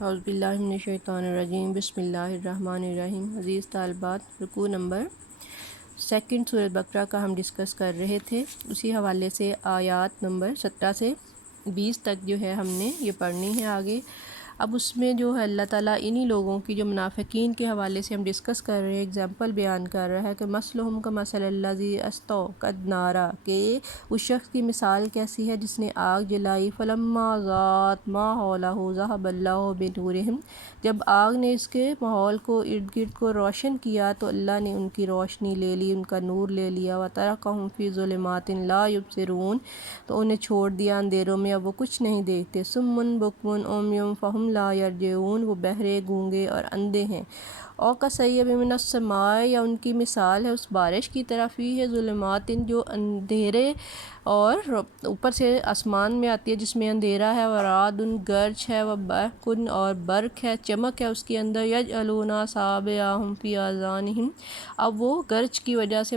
اعوذ باللہ من الشیطان الرجیم بسم اللہ الرحمن الرحیم۔ عزیز طالبات، رکوع نمبر 2 سورۃ بقرہ کا ہم ڈسکس کر رہے تھے، اسی حوالے سے آیات نمبر 17 سے 20 تک جو ہے ہم نے یہ پڑھنی ہے آگے۔ اب اس میں جو ہے اللہ تعالیٰ انہی لوگوں کی جو منافقین کے حوالے سے ہم ڈسکس کر رہے ہیں، اگزامپل بیان کر رہا ہے کہ مثلہم کمثل الذی استوقد نارا، کہ اس شخص کی مثال کیسی ہے جس نے آگ جلائی، فلما ذات ما حولہ ذہب اللہ بنورہم، جب آگ نے اس کے ماحول کو ارد گرد کو روشن کیا تو اللہ نے ان کی روشنی لے لی، ان کا نور لے لیا، وترکہم فی ظلمات لا یبصرون، تو انہیں چھوڑ دیا اندھیروں میں، اب وہ کچھ نہیں دیکھتے، صم بکم عمی فہم لا یرجعون، وہ بہرے گونگے اور اندھے ہیں۔ او کصیب من السماء، یا ان کی مثال ہے اس بارش کی طرف ہی ہے، ظلمات جو اندھیرے اور اوپر سے آسمان میں آتی ہے جس میں اندھیرا ہے، ورعد گرج ہے، وبرق اور برق ہے، چمک ہے اس کے اندر، یجعلون اصابعہم فی آذانہم، اب وہ گرج کی وجہ سے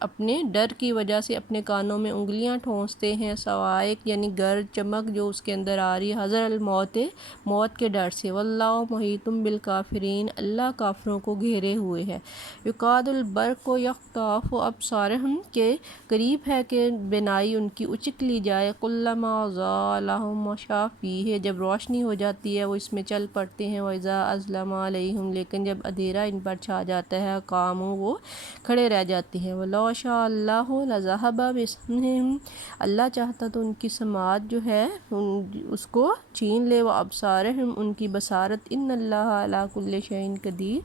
اپنے ڈر کی وجہ سے اپنے کانوں میں انگلیاں ٹھونستے ہیں، صواعق یعنی گرج چمک جو اس کے اندر آ رہی ہے، حذر الموت موت کے ڈر سے، واللہ محیط بالکافرین، اللہ کافروں کو گھیرے ہوئے ہے، یکاد البرق یخطف ابصارہم، کے قریب ہے کہ بینائی ان کی اچک لی جائے، کلما اضاء لہم مشوا فیہ، جب روشنی ہو جاتی ہے وہ اس میں چل پڑتے ہیں، واذا اظلم علیہم، لیکن جب اندھیرا ان پر چھا جاتا ہے، قاموا، وہ کھڑے رہ جاتے ہیں، ولو شاء اللہ لذہب بسمعہم، اللہ چاہتا تو ان کی سماعت جو ہے اس کو چھین لے، وابصارہم، ان کی بصارت، ان اللہ علی کل شیء قدیر،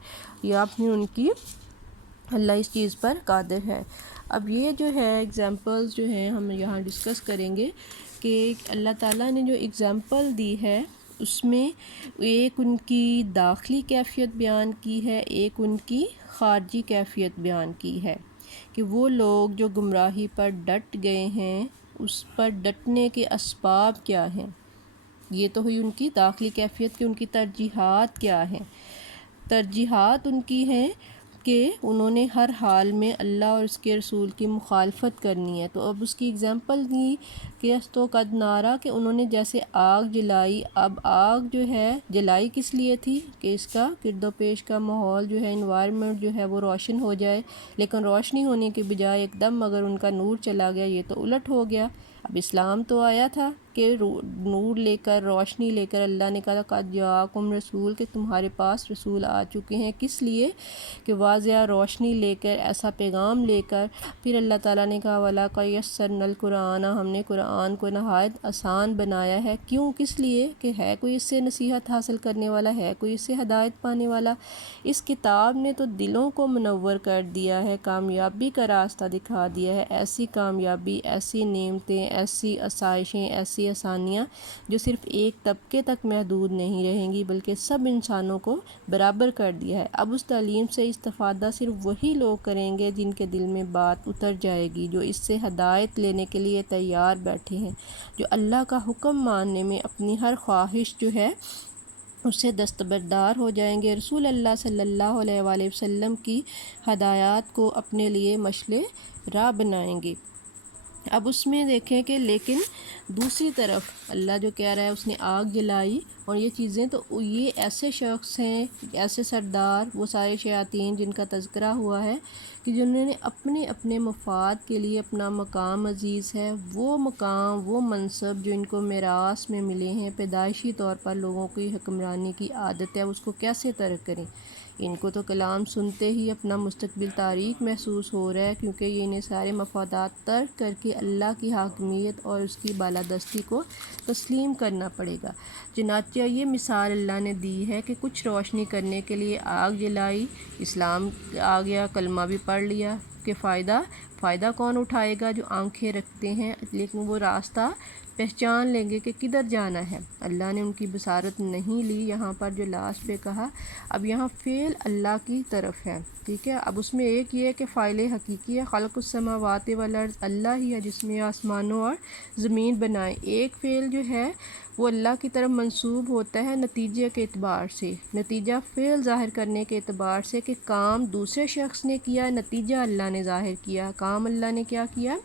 یا اپنی ان کی اللہ اس چیز پر قادر ہے۔ اب یہ جو ہے ایگزامپلز جو ہیں ہم یہاں ڈسکس کریں گے کہ اللہ تعالیٰ نے جو ایگزامپل دی ہے اس میں ایک ان کی داخلی کیفیت بیان کی ہے، ایک ان کی خارجی کیفیت بیان کی ہے، کہ وہ لوگ جو گمراہی پر ڈٹ گئے ہیں اس پر ڈٹنے کے اسباب کیا ہیں۔ یہ تو ہوئی ان کی داخلی کیفیت کہ ان کی ترجیحات کیا ہیں۔ ترجیحات ان کی ہیں کہ انہوں نے ہر حال میں اللہ اور اس کے رسول کی مخالفت کرنی ہے، تو اب اس کی اگزامپل دی کہ استوقد نارا، کہ انہوں نے جیسے آگ جلائی، اب آگ جو ہے جلائی کس لیے تھی کہ اس کا گرد و پیش کا ماحول جو ہے، انوائرمنٹ جو ہے وہ روشن ہو جائے، لیکن روشنی ہونے کے بجائے ایک دم اگر ان کا نور چلا گیا، یہ تو الٹ ہو گیا۔ اب اسلام تو آیا تھا کہ نور لے کر، روشنی لے کر، اللہ نے کہا قد جاءکم رسول، کہ تمہارے پاس رسول آ چکے ہیں، کس لیے کہ واضح روشنی لے کر، ایسا پیغام لے کر۔ پھر اللہ تعالیٰ نے کہا وَلَقَدْ يَسَّرْنَا الْقُرْآنَ، ہم نے قرآن کو نہایت آسان بنایا ہے، کیوں؟ کس لیے کہ ہے کوئی اس سے نصیحت حاصل کرنے والا، ہے کوئی اس سے ہدایت پانے والا۔ اس کتاب نے تو دلوں کو منور کر دیا ہے، کامیابی کا راستہ دکھا دیا ہے، ایسی کامیابی، ایسی نعمتیں، ایسی آسائشیں، ایسی آسانیاں جو صرف ایک طبقے تک محدود نہیں رہیں گی بلکہ سب انسانوں کو برابر کر دیا ہے۔ اب اس تعلیم سے استفادہ صرف وہی لوگ کریں گے جن کے دل میں بات اتر جائے گی، جو اس سے ہدایت لینے کے لیے تیار بیٹھے ہیں، جو اللہ کا حکم ماننے میں اپنی ہر خواہش جو ہے اس سے دستبردار ہو جائیں گے، رسول اللہ صلی اللہ علیہ وآلہ وسلم کی ہدایات کو اپنے لیے مشعل راہ بنائیں گے۔ اب اس میں دیکھیں کہ لیکن دوسری طرف اللہ جو کہہ رہا ہے اس نے آگ جلائی اور یہ چیزیں، تو یہ ایسے شخص ہیں، ایسے سردار، وہ سارے شیاطین جن کا تذکرہ ہوا ہے کہ جنہوں نے اپنے اپنے مفاد کے لیے اپنا مقام عزیز ہے، وہ مقام، وہ منصب جو ان کو میراث میں ملے ہیں، پیدائشی طور پر لوگوں کی حکمرانی کی عادت ہے، اس کو کیسے ترک کریں۔ ان کو تو کلام سنتے ہی اپنا مستقبل تاریک محسوس ہو رہا ہے، کیونکہ یہ انہیں سارے مفادات ترک کر کے اللہ کی حاکمیت اور اس کی بالادستی کو تسلیم کرنا پڑے گا۔ چنانچہ یہ مثال اللہ نے دی ہے کہ کچھ روشنی کرنے کے لیے آگ جلائی، اسلام آ گیا، کلمہ بھی پڑھ لیا، کہ فائدہ کون اٹھائے گا؟ جو آنکھیں رکھتے ہیں، لیکن وہ راستہ پہچان لیں گے کہ کدھر جانا ہے۔ اللہ نے ان کی بصارت نہیں لی، یہاں پر جو لاسٹ پہ کہا، اب یہاں فعل اللہ کی طرف ہے، ٹھیک ہے۔ اب اس میں ایک یہ ہے کہ فاعل حقیقی ہے، خلق السماوات والارض، اللہ ہی ہے جس نے آسمانوں اور زمین بنائے۔ ایک فعل جو ہے وہ اللہ کی طرف منسوب ہوتا ہے نتیجے کے اعتبار سے، نتیجہ فعل ظاہر کرنے کے اعتبار سے، کہ کام دوسرے شخص نے کیا، نتیجہ اللہ نے ظاہر کیا۔ کام اللہ نے کیا کیا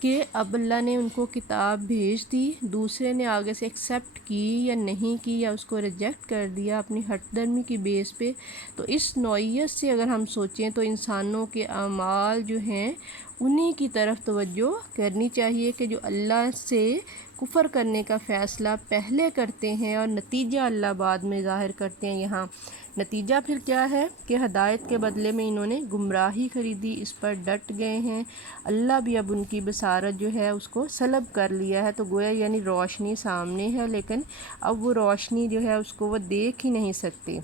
کہ اب اللہ نے ان کو کتاب بھیج دی، دوسرے نے آگے سے ایکسیپٹ کی یا نہیں کی یا اس کو ریجیکٹ کر دیا اپنی ہٹ درمی کی بیس پہ، تو اس نوعیت سے اگر ہم سوچیں تو انسانوں کے اعمال جو ہیں انہی کی طرف توجہ کرنی چاہیے کہ جو اللہ سے کفر کرنے کا فیصلہ پہلے کرتے ہیں اور نتیجہ اللہ بعد میں ظاہر کرتے ہیں۔ یہاں نتیجہ پھر کیا ہے کہ ہدایت کے بدلے میں انہوں نے گمراہی خریدی، اس پر ڈٹ گئے ہیں، اللہ بھی اب ان کی بصارت جو ہے اس کو سلب کر لیا ہے، تو گویا یعنی روشنی سامنے ہے لیکن اب وہ روشنی جو ہے اس کو وہ دیکھ ہی نہیں سکتے۔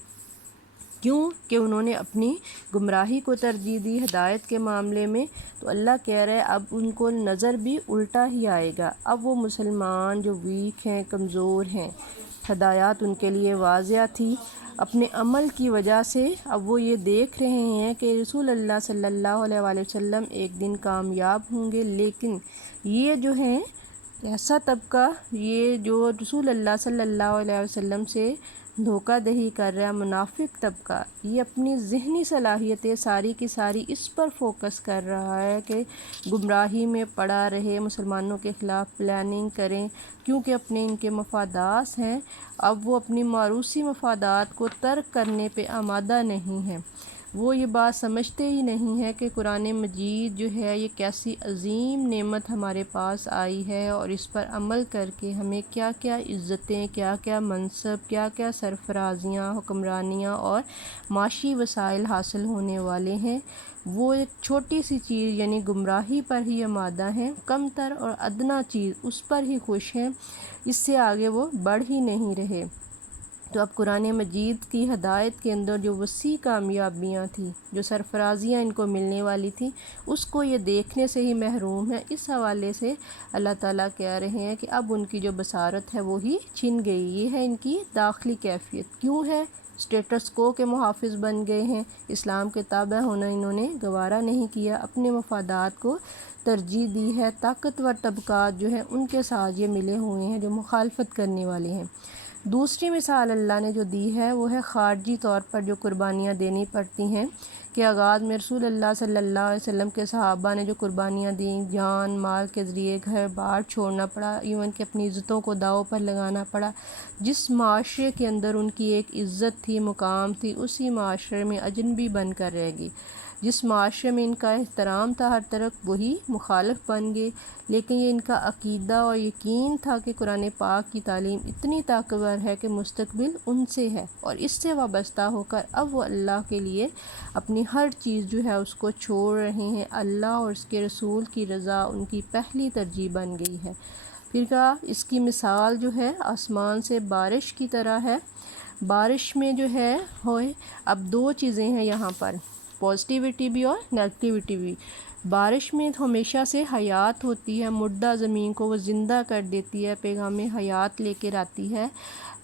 کیوں کہ انہوں نے اپنی گمراہی کو ترجیح دی ہدایت کے معاملے میں، تو اللہ کہہ رہے اب ان کو نظر بھی الٹا ہی آئے گا۔ اب وہ مسلمان جو ویک ہیں، کمزور ہیں، ہدایات ان کے لیے واضح تھی، اپنے عمل کی وجہ سے اب وہ یہ دیکھ رہے ہیں کہ رسول اللہ صلی اللہ علیہ وآلہ وسلم ایک دن کامیاب ہوں گے، لیکن یہ جو ہیں ایسا طبقہ، یہ جو رسول اللہ صلی اللہ علیہ وسلم سے دھوکہ دہی کر رہا ہے، منافق طبقہ، یہ اپنی ذہنی صلاحیتیں ساری کی ساری اس پر فوکس کر رہا ہے کہ گمراہی میں پڑا رہے، مسلمانوں کے خلاف پلاننگ کریں، کیونکہ اپنے ان کے مفادات ہیں۔ اب وہ اپنی موروثی مفادات کو ترک کرنے پہ آمادہ نہیں ہیں، وہ یہ بات سمجھتے ہی نہیں ہیں کہ قرآن مجید جو ہے یہ کیسی عظیم نعمت ہمارے پاس آئی ہے اور اس پر عمل کر کے ہمیں کیا کیا عزتیں، کیا کیا منصب، کیا کیا سرفرازیاں، حکمرانیاں اور معاشی وسائل حاصل ہونے والے ہیں۔ وہ ایک چھوٹی سی چیز یعنی گمراہی پر ہی آمادہ ہیں، کم تر اور ادنا چیز اس پر ہی خوش ہیں، اس سے آگے وہ بڑھ ہی نہیں رہے۔ تو اب قرآن مجید کی ہدایت کے اندر جو وسیع کامیابیاں تھیں، جو سرفرازیاں ان کو ملنے والی تھیں، اس کو یہ دیکھنے سے ہی محروم ہے۔ اس حوالے سے اللہ تعالیٰ کہہ رہے ہیں کہ اب ان کی جو بصارت ہے وہی چھن گئی۔ یہ ہے ان کی داخلی کیفیت۔ کیوں ہے؟ اسٹیٹس کو کے محافظ بن گئے ہیں، اسلام کے تابع ہونا انہوں نے گوارا نہیں کیا، اپنے مفادات کو ترجیح دی ہے۔ طاقتور طبقات جو ہیں ان کے ساتھ یہ ملے ہوئے ہیں جو مخالفت کرنے والے ہیں۔ دوسری مثال اللہ نے جو دی ہے وہ ہے خارجی طور پر جو قربانیاں دینی پڑتی ہیں، کہ آغاز میں رسول اللہ صلی اللہ علیہ وسلم کے صحابہ نے جو قربانیاں دیں، جان مال کے ذریعے گھر بار چھوڑنا پڑا، ایون کہ اپنی عزتوں کو داؤ پر لگانا پڑا۔ جس معاشرے کے اندر ان کی ایک عزت تھی، مقام تھی، اسی معاشرے میں اجنبی بن کر رہ گئی۔ جس معاشرے میں ان کا احترام تھا ہر طرف، وہی مخالف بن گئے۔ لیکن یہ ان کا عقیدہ اور یقین تھا کہ قرآن پاک کی تعلیم اتنی طاقتور ہے کہ مستقبل ان سے ہے، اور اس سے وابستہ ہو کر اب وہ اللہ کے لیے اپنی ہر چیز جو ہے اس کو چھوڑ رہے ہیں۔ اللہ اور اس کے رسول کی رضا ان کی پہلی ترجیح بن گئی ہے۔ پھر کہا اس کی مثال جو ہے آسمان سے بارش کی طرح ہے۔ بارش میں جو ہے ہوئے اب دو چیزیں ہیں یہاں پر، پازیٹیوٹی بھی اور نیگیٹیوٹی بھی۔ بارش میں ہمیشہ سے حیات ہوتی ہے، مردہ زمین کو وہ زندہ کر دیتی ہے، پیغام حیات لے کر آتی ہے،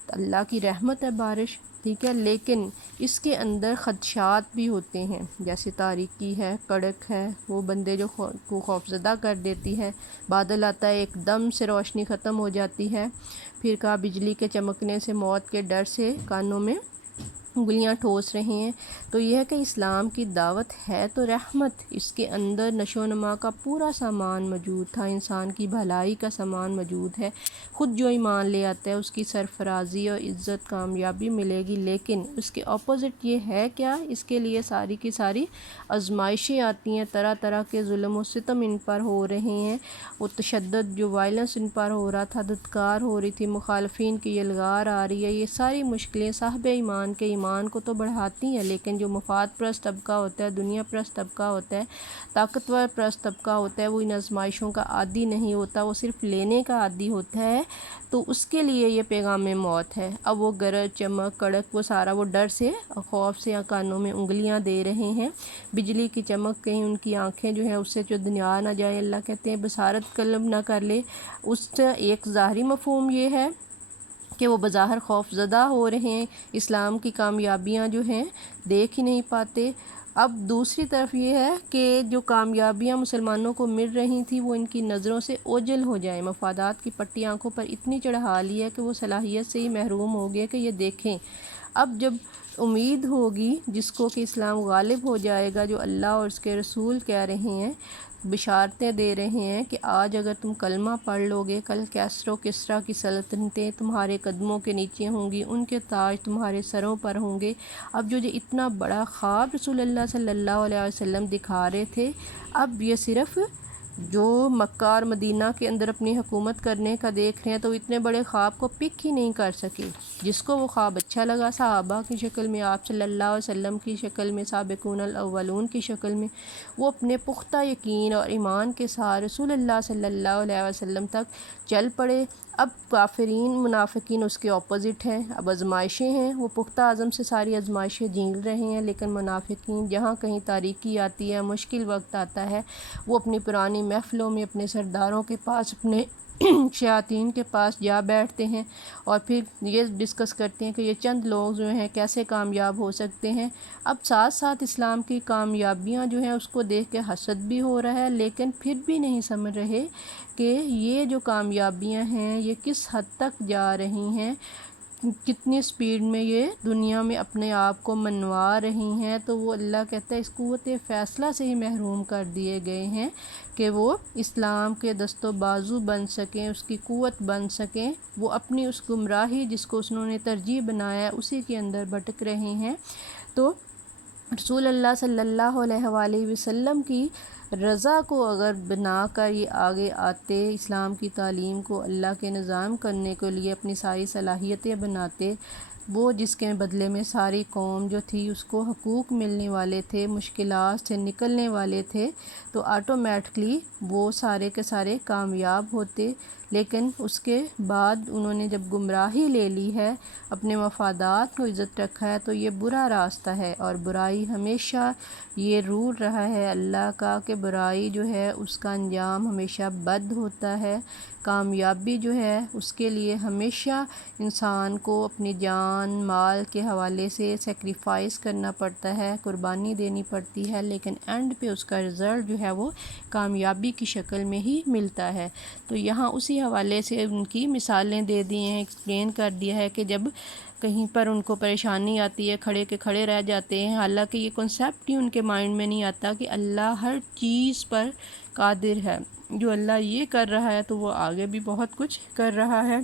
اللہ کی رحمت ہے بارش، ٹھیک ہے، لیکن اس کے اندر خدشات بھی ہوتے ہیں، جیسے تاریکی ہے، کڑک ہے، وہ بندے جو کو خوفزدہ کر دیتی ہے۔ بادل آتا ہے، ایک دم سے روشنی ختم ہو جاتی ہے۔ پھر کہا بجلی کے چمکنے سے موت کے ڈر سے کانوں میں انگلیاں ٹھوس رہے ہیں۔ تو یہ ہے کہ اسلام کی دعوت ہے تو رحمت، اس کے اندر نشو و نما کا پورا سامان موجود تھا، انسان کی بھلائی کا سامان موجود ہے، خود جو ایمان لے آتا ہے اس کی سرفرازی اور عزت کامیابی ملے گی، لیکن اس کے اپوزٹ یہ ہے کیا، اس کے لیے ساری کی ساری آزمائشیں آتی ہیں، طرح طرح کے ظلم و ستم ان پر ہو رہے ہیں، وہ تشدد جو وائلنس ان پر ہو رہا تھا، دھتکار ہو رہی تھی، مخالفین کی یلغار آ رہی ہے، یہ ساری مشکلیں صاحب ایمان کے ایمان کو تو بڑھاتی ہیں، لیکن جو مفاد پرست طبقہ ہوتا ہے، دنیا پرست طبقہ ہوتا ہے، طاقتور پرست طبقہ ہوتا ہے، وہ ان آزمائشوں کا عادی نہیں ہوتا، وہ صرف لینے کا عادی ہوتا ہے، تو اس کے لیے یہ پیغام موت ہے۔ اب وہ گرج چمک کڑک وہ سارا وہ ڈر سے خوف سے کانوں میں انگلیاں دے رہے ہیں، بجلی کی چمک کہیں ان کی آنکھیں جو ہیں اس سے جو دنیا نہ جائے، اللہ کہتے ہیں بصارت قلب نہ کر لے۔ اس سے ایک ظاہری مفہوم یہ ہے کہ وہ بظاہر خوف زدہ ہو رہے ہیں، اسلام کی کامیابیاں جو ہیں دیکھ ہی نہیں پاتے۔ اب دوسری طرف یہ ہے کہ جو کامیابیاں مسلمانوں کو مل رہی تھیں وہ ان کی نظروں سے اوجھل ہو جائیں، مفادات کی پٹی آنکھوں پر اتنی چڑھا لی ہے کہ وہ صلاحیت سے ہی محروم ہو گئے کہ یہ دیکھیں اب جب امید ہوگی جس کو کہ اسلام غالب ہو جائے گا، جو اللہ اور اس کے رسول کہہ رہے ہیں، بشارتیں دے رہے ہیں کہ آج اگر تم کلمہ پڑھ لو گے، کل کیسر و کسریٰ کی سلطنتیں تمہارے قدموں کے نیچے ہوں گی، ان کے تاج تمہارے سروں پر ہوں گے۔ اب جو اتنا بڑا خواب رسول اللہ صلی اللہ علیہ وسلم دکھا رہے تھے، اب یہ صرف جو مکہ اور مدینہ کے اندر اپنی حکومت کرنے کا دیکھ رہے ہیں تو اتنے بڑے خواب کو پک ہی نہیں کر سکے۔ جس کو وہ خواب اچھا لگا، صحابہ کی شکل میں، آپ صلی اللہ علیہ وسلم کی شکل میں، سابقون الاولون کی شکل میں، وہ اپنے پختہ یقین اور ایمان کے ساتھ رسول اللہ صلی اللہ علیہ وسلم تک چل پڑے۔ اب کافرین منافقین اس کے اپوزٹ ہیں، اب آزمائشیں ہیں، وہ پختہ عزم سے ساری آزمائشیں جھیل رہے ہیں، لیکن منافقین جہاں کہیں تاریکی آتی ہے، مشکل وقت آتا ہے، وہ اپنی پرانی محفلوں میں اپنے سرداروں کے پاس، اپنے شیاطین کے پاس جا بیٹھتے ہیں اور پھر یہ ڈسکس کرتے ہیں کہ یہ چند لوگ جو ہیں کیسے کامیاب ہو سکتے ہیں۔ اب ساتھ ساتھ اسلام کی کامیابیاں جو ہیں اس کو دیکھ کے حسد بھی ہو رہا ہے، لیکن پھر بھی نہیں سمجھ رہے کہ یہ جو کامیابیاں ہیں یہ کس حد تک جا رہی ہیں، کتنی سپیڈ میں یہ دنیا میں اپنے آپ کو منوا رہی ہیں۔ تو وہ اللہ کہتا ہے اس قوت فیصلہ سے ہی محروم کر دیے گئے ہیں کہ وہ اسلام کے دست و بازو بن سکیں، اس کی قوت بن سکیں۔ وہ اپنی اس گمراہی جس کو انہوں نے ترجیح بنایا اسی کے اندر بھٹک رہے ہیں۔ تو رسول اللہ صلی اللہ علیہ وآلہ وسلم کی رضا کو اگر بنا کر یہ آگے آتے، اسلام کی تعلیم کو اللہ کے نظام کرنے کے لیے اپنی ساری صلاحیتیں بناتے، وہ جس کے بدلے میں ساری قوم جو تھی اس کو حقوق ملنے والے تھے، مشکلات سے نکلنے والے تھے، تو آٹومیٹکلی وہ سارے کے سارے کامیاب ہوتے۔ لیکن اس کے بعد انہوں نے جب گمراہی لے لی ہے، اپنے مفادات کو عزت رکھا ہے، تو یہ برا راستہ ہے، اور برائی ہمیشہ یہ رول رہا ہے اللہ کا کہ برائی جو ہے اس کا انجام ہمیشہ بد ہوتا ہے۔ کامیابی جو ہے اس کے لیے ہمیشہ انسان کو اپنی جان مال کے حوالے سے سیکریفائس کرنا پڑتا ہے، قربانی دینی پڑتی ہے، لیکن اینڈ پہ اس کا رزلٹ جو ہے وہ کامیابی کی شکل میں ہی ملتا ہے۔ تو یہاں اسی حوالے سے ان کی مثالیں دے دی ہیں، ایکسپلین کر دیا ہے کہ جب کہیں پر ان کو پریشانی آتی ہے، کھڑے کے کھڑے رہ جاتے ہیں، حالانکہ یہ کنسیپٹ ہی ان کے مائنڈ میں نہیں آتا کہ اللہ ہر چیز پر قادر ہے، جو اللہ یہ کر رہا ہے تو وہ آگے بھی بہت کچھ کر رہا ہے۔